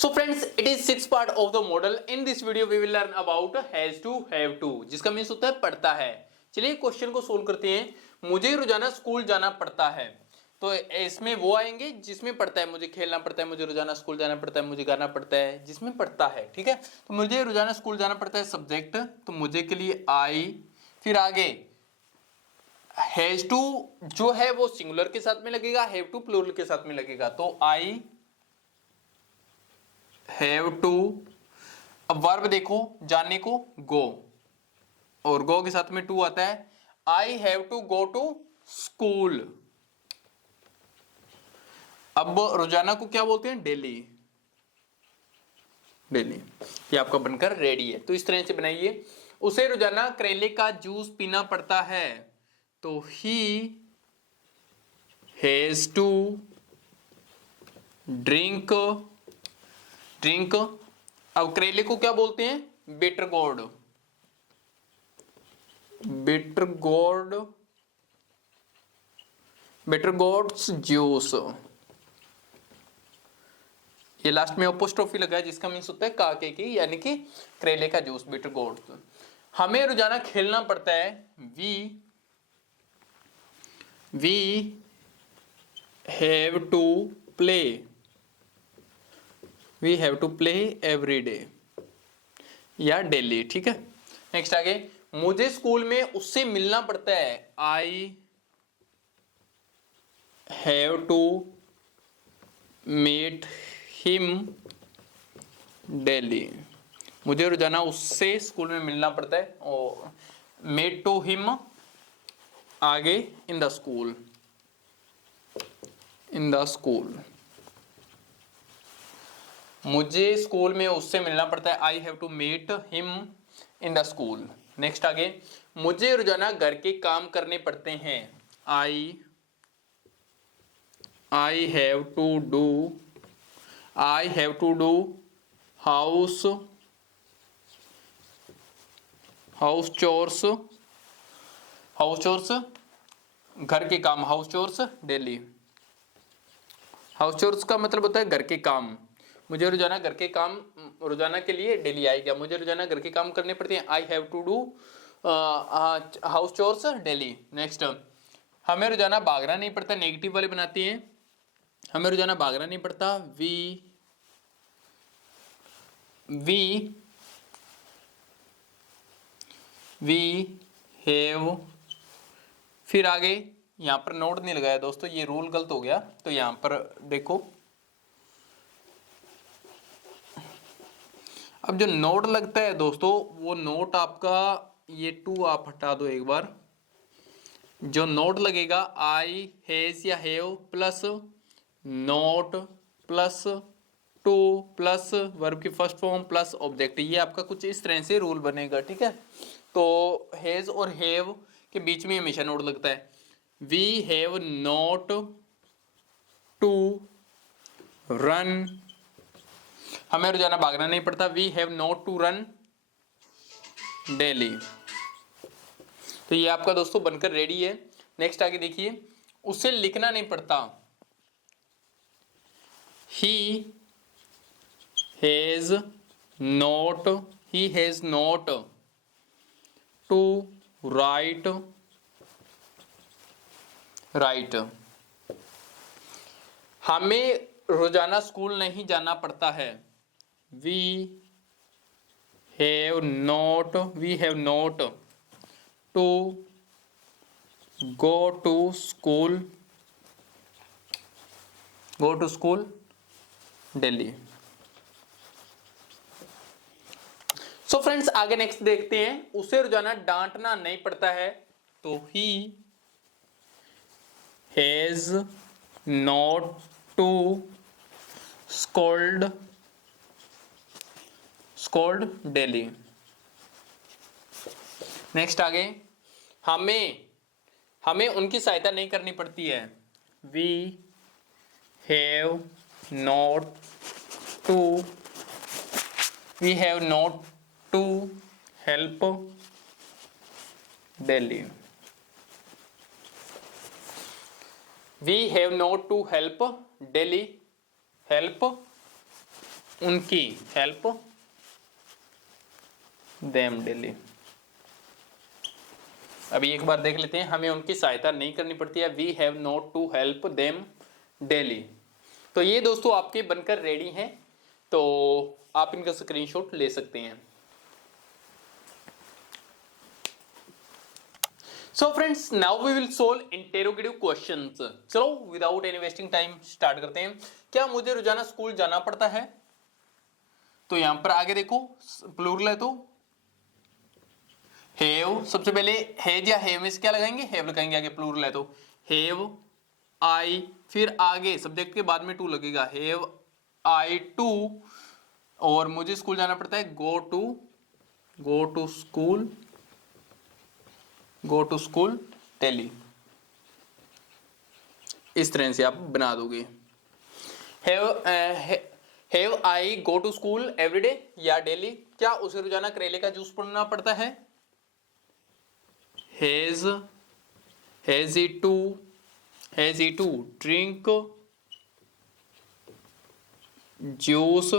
So friends, it is sixth part of the model. In this video we will learn about has to, have to, जिसका means होता है पढ़ता है। चलिए question को solve करते हैं। मुझे रोजाना स्कूल जाना पड़ता है, तो इसमें वो आएंगे जिसमें पढ़ता है। मुझे खेलना पड़ता है, मुझे रोजाना स्कूल जाना पड़ता है, मुझे गाना पड़ता है, जिसमें पढ़ता है। ठीक है, तो मुझे रोजाना स्कूल जाना पड़ता है सब्जेक्ट, तो मुझे के लिए आई, फिर आगे हैज टू जो है वो सिंगुलर के साथ में लगेगा, हैव टू प्लूरल के साथ में लगेगा, तो आई हैव टू। अब वर्ब देखो, जाने को गो, और गो के साथ में टू आता है। I have to go to school. अब रोजाना को क्या बोलते हैं? डेली। डेली ये आपका बनकर रेडी है। तो इस तरह से बनाइए। उसे रोजाना करेले का जूस पीना पड़ता है, तो ही हैज टू ड्रिंक। अब करेले को क्या बोलते हैं? Bitter gourd. Bitter gourd's juice. ये लास्ट में अपोस्ट्रोफी लगा है, जिसका मीन्स होता है काके की, यानी कि करेले का जूस, बिटर गोर्ड्स। हमें रोजाना खेलना पड़ता है, we have to play. We have to play every day या डेली। ठीक है, नेक्स्ट आगे, मुझे स्कूल में उससे मिलना पड़ता है, I have to meet him daily. मुझे रोजाना उससे स्कूल में मिलना पड़ता है, और मीट टू हिम आगे इन द स्कूल। मुझे स्कूल में उससे मिलना पड़ता है, I have to meet him in the school. Next आगे, मुझे रोजाना घर के काम करने पड़ते हैं, I have to do house chores. घर के काम, house chores daily. House chores का मतलब होता है घर के काम। मुझे रोजाना घर के काम, रोजाना के लिए डेली आएगा। मुझे रोजाना घर के काम करने पड़ते हैं, I have to do house chores daily. Next, हमें रोजाना भागना नहीं पड़ता, नेगेटिव वाले बनाते हैं। हमें रोजाना भागना नहीं पड़ता, वी हैव। फिर आगे यहां पर नोट नहीं लगाया दोस्तों, ये रूल गलत हो गया, तो यहां पर देखो, अब जो नोट लगता है दोस्तों, वो नोट आपका, ये टू आप हटा दो एक बार। जो नोट लगेगा, आई हैज या have plus note plus two plus verb की फर्स्ट फॉर्म प्लस ऑब्जेक्ट, ये आपका कुछ इस तरह से रूल बनेगा। ठीक है, तो हैज और हैव के बीच में हमेशा नोट लगता है। We have not to run. हमें रोजाना भागना नहीं पड़ता, we have not to run daily. तो ये आपका दोस्तों बनकर रेडी है। नेक्स्ट आगे देखिए, उसे लिखना नहीं पड़ता, he has not to write. हमें रोजाना स्कूल नहीं जाना पड़ता है, we have not to go to school daily. So friends, आगे नेक्स्ट देखते हैं। उसे रोजाना डांटना नहीं पड़ता है, तो he has not to scold daily. Next आगे, हमें उनकी सहायता नहीं करनी पड़ती है, we have not to help daily. We have not to help daily. Help उनकी हेल्प देम डेली। अभी एक बार देख लेते हैं, हमें उनकी सहायता नहीं करनी पड़ती है, we have not to help them daily. तो ये दोस्तों आपके बनकर रेडी हैं, तो आप इनका स्क्रीनशॉट ले सकते हैं। So friends, now we will solve interrogative questions. चलो without any wasting time start करते हैं। क्या मुझे रोजाना स्कूल जाना पड़ता है? तो यहां पर आगे देखो प्लूरल है, तो हैव, सबसे पहले हैज या हैव में से क्या लगाएंगे? हैव लगाएंगे आगे, प्लूरल है तो हैव आई, फिर आगे सब्जेक्ट के बाद में टू लगेगा, हैव आई टू, और मुझे स्कूल जाना पड़ता है, go to school, go to school daily. इस तरह से आप बना दोगे। Have I go to school everyday या डेली? क्या उसे रोजाना करेले का जूस पीना पड़ता है? Has he to drink juice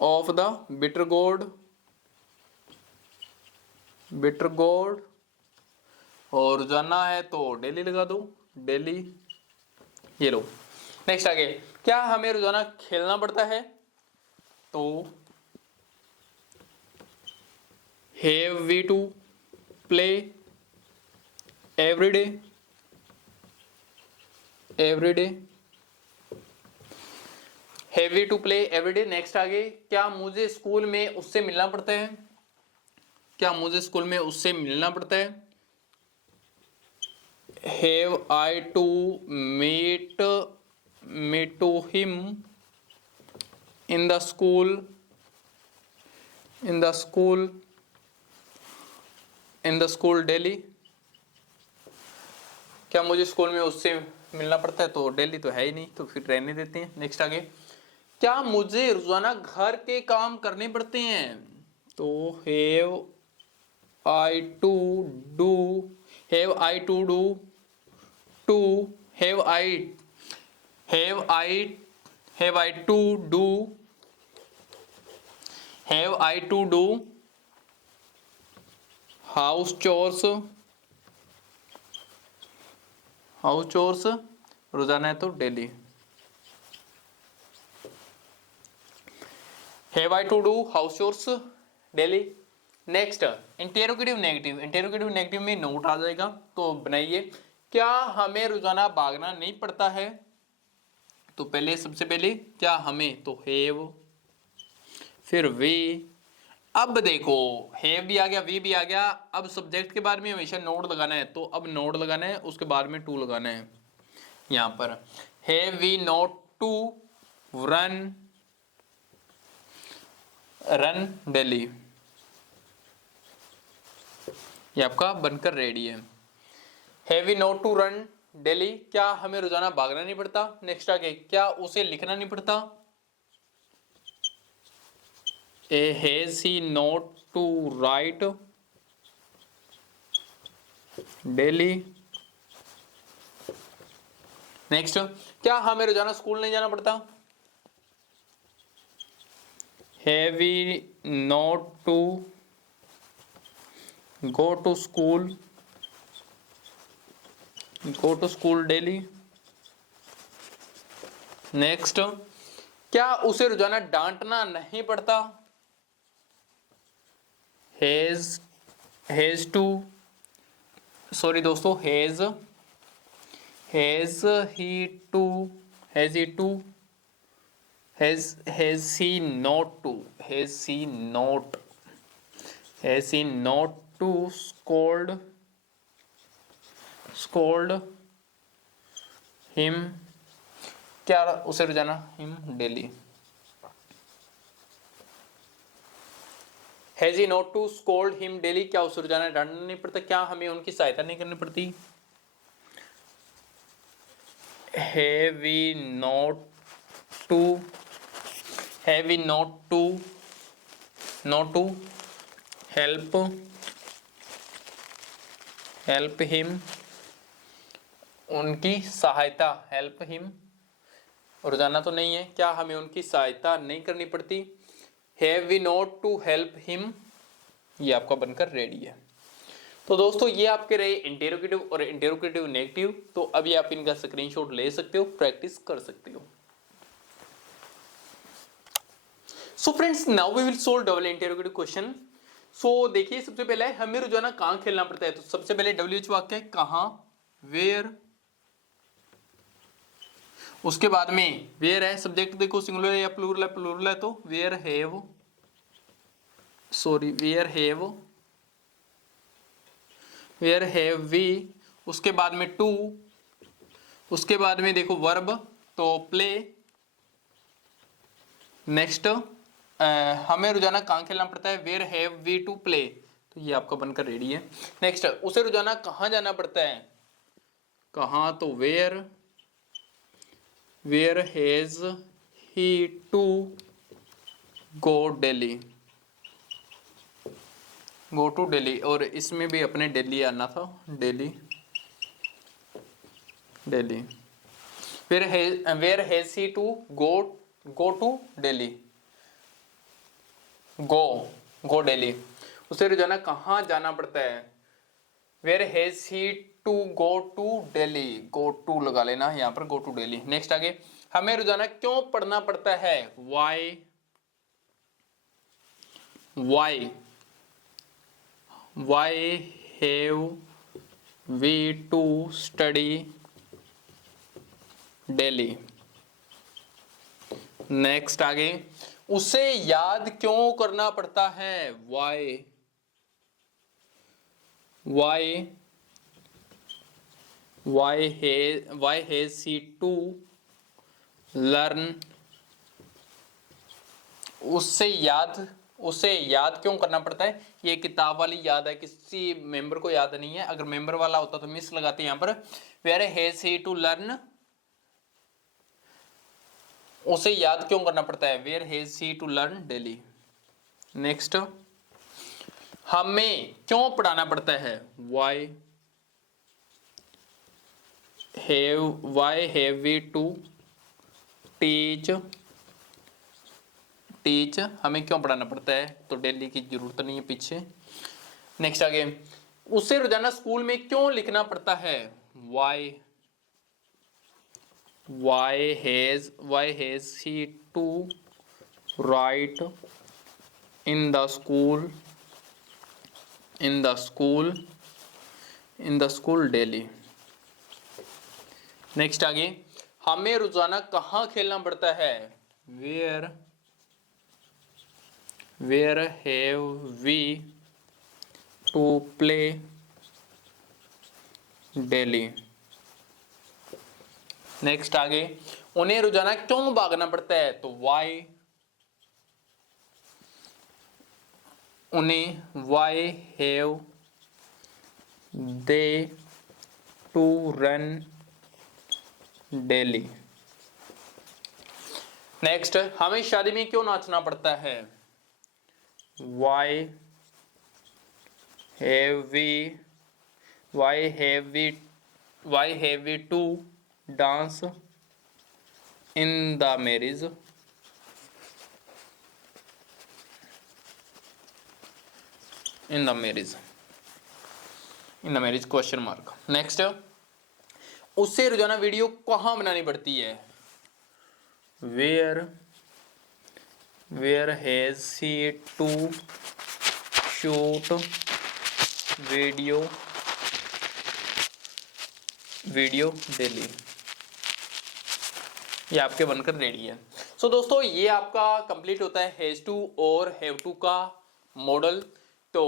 of the bitter gourd, और रोजाना है तो डेली लगा दो, डेली। ये लो। नेक्स्ट आगे, क्या हमें रोजाना खेलना पड़ता है? तो have we to play every day, have we to play every day. Next आगे, क्या मुझे स्कूल में उससे मिलना पड़ता है? क्या मुझे स्कूल में उससे मिलना पड़ता है? Have I to meet to him in the school daily? क्या मुझे स्कूल में उससे मिलना पड़ता है? तो डेली तो है ही नहीं, तो फिर रहने देते हैं। नेक्स्ट आगे, क्या मुझे रोजाना घर के काम करने पड़ते हैं? तो have I to do have I to do to have I to do have I to do house chores रोजाना है तो daily. Have I to do house chores daily. Next, interrogative negative में नोट आ जाएगा, तो बनाइए। क्या हमें रोजाना भागना नहीं पड़ता है? तो पहले सबसे पहले क्या हमें, तो हैव, फिर वे। अब देखो हैव भी आ गया, वी भी आ गया। अब सब्जेक्ट के बारे में हमेशा नोट लगाना है, तो अब नोट लगाना है, उसके बाद में टू लगाना है। यहां पर have we not to run daily. ये आपका बनकर रेडी है। Have we not to run daily, क्या हमें रोजाना भागना नहीं पड़ता? नेक्स्ट आगे, क्या उसे लिखना नहीं पड़ता? Has he not to write daily. Next, क्या हमें रोजाना स्कूल नहीं जाना पड़ता? Have we not to go to school daily. Next, क्या उसे रोजाना डांटना नहीं पड़ता? हैज टू, सॉरी दोस्तों, has he to has he not to scold him, क्या उसे रोजाना him daily. Has he not to scold him daily, क्या उसे रोजाना डांटना नहीं पड़ता? क्या हमें उनकी सहायता नहीं करनी पड़ती? Have we not to help him, उनकी सहायता, हेल्प हिम रोजाना तो नहीं है, क्या हमें उनकी सहायता नहीं करनी पड़ती? Have we not to help him, ये आपका बनकर रेडी है। तो दोस्तों ये आपके रहे इंटेरोगेटिव और इंटेरोगेटिव नेगेटिव। तो अभी आप इनका स्क्रीनशॉट ले सकते हो, प्रैक्टिस कर सकते हो। So friends now we will solve double interrogative question. So देखिए सबसे पहले हमें रोजाना कहां खेलना पड़ता है, तो सबसे पहले WH वाक्य है कहां, वेयर। उसके बाद में वेयर है, सब्जेक्ट देखो सिंगुलर है या प्लूरल है, प्लूरल है तो where have, sorry where have, where have we. उसके बाद में टू, उसके बाद में देखो वर्ब तो प्ले। नेक्स्ट हमें रोजाना कहाँ खेलना पड़ता है, where have we to play, तो ये आपका बनकर रेडी है। नेक्स्ट उसे रोजाना कहाँ जाना पड़ता है, कहाँ तो where, where has he to go daily, go to daily. और इसमें भी अपने डेली आना था, daily, daily. Where has he to go to daily, go daily. उसे रोजाना कहाँ जाना पड़ता है, where has he to go to daily, go to लगा लेना यहाँ पर, गो टू डेली। नेक्स्ट आगे हमें रोजाना क्यों पढ़ना पड़ता है, why, why, why have we to study daily. Next आगे उसे याद क्यों करना पड़ता है, why, why, why has he to learn, उसे याद क्यों करना पड़ता है, ये किताब वाली याद है, किसी मेंबर को याद नहीं है। अगर मेंबर वाला होता तो मिस लगाते यहाँ पर, where has he to learn, उसे याद क्यों करना पड़ता है, where has he to learn daily. Next हमें क्यों पढ़ाना पड़ता है, why have we to teach, हमें क्यों पढ़ाना पड़ता है, तो डेली की जरूरत नहीं है पीछे। नेक्स्ट आगे उसे रोजाना स्कूल में क्यों लिखना पड़ता है, why has he to write in the school daily. Next आगे हमें रोजाना कहाँ खेलना पड़ता है, where have we to play daily. Next आगे उन्हें रोजाना क्यों भागना पड़ता है, तो why have they to run daily. Next हमें शादी में क्यों नाचना पड़ता है, why have we to dance in the marriage, question mark. Next उससे रोजाना वीडियो कहाँ बनानी पड़ती है, where has he to shoot video daily, ये आपके बनकर रेडी है। सो दोस्तों ये आपका कंप्लीट होता है हैज टू और हैव टू का मॉडल। तो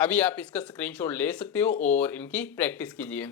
अभी आप इसका स्क्रीनशॉट ले सकते हो और इनकी प्रैक्टिस कीजिए।